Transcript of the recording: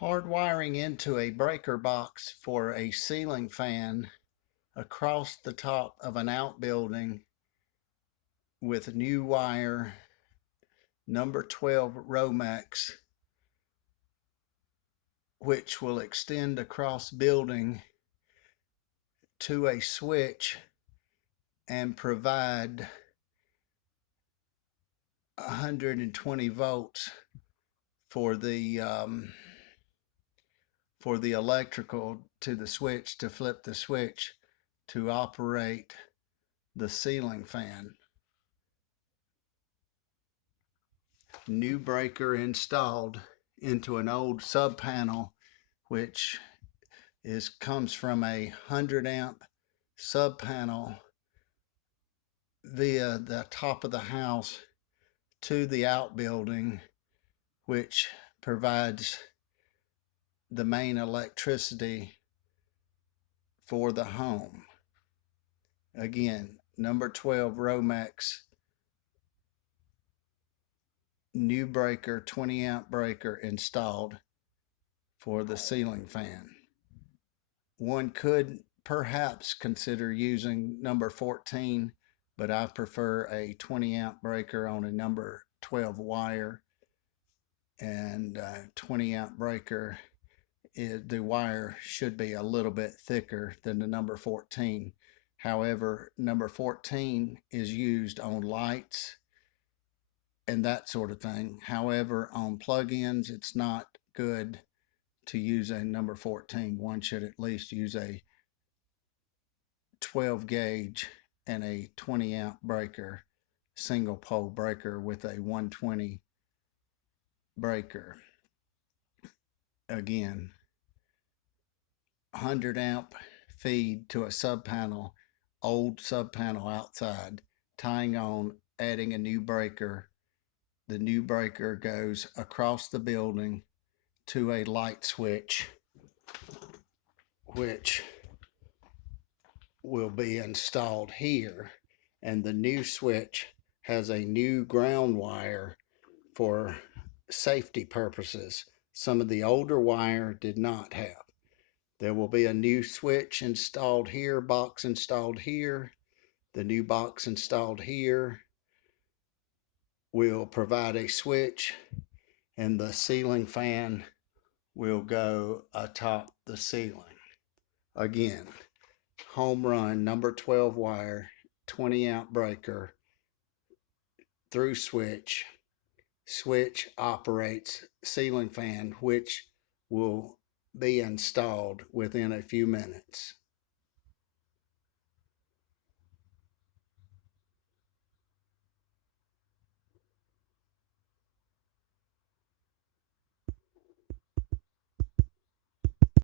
Hardwiring into a breaker box for a ceiling fan across the top of an outbuilding with new wire, number 12 Romex, which will extend across building to a switch and provide 120 volts for the electrical to the switch to flip the switch to operate the ceiling fan. New breaker installed into an old sub panel, which comes from a 100 amp sub panel via the top of the house to the outbuilding, which provides the main electricity for the home. Again, number 12 Romex new breaker, 20 amp breaker installed for the ceiling fan. One could perhaps consider using number 14, but I prefer a 20 amp breaker on a number 12 wire, and 20 amp breaker the wire should be a little bit thicker than the number 14. However, number 14 is used on lights and that sort of thing. However, on plug-ins, it's not good to use a number 14. One should at least use a 12 gauge and a 20 amp breaker, single pole breaker with a 120 breaker. Again, 100 amp feed to a sub panel, old sub panel outside, tying on, adding a new breaker. The new breaker goes across the building to a light switch, which will be installed here. And the new switch has a new ground wire for safety purposes. Some of the older wire did not have. There will be a new switch installed here, box installed here. The new box installed here will provide a switch, and the ceiling fan will go atop the ceiling. Again, home run, number 12 wire, 20 amp breaker, through switch. Switch operates ceiling fan, which will be installed within a few minutes.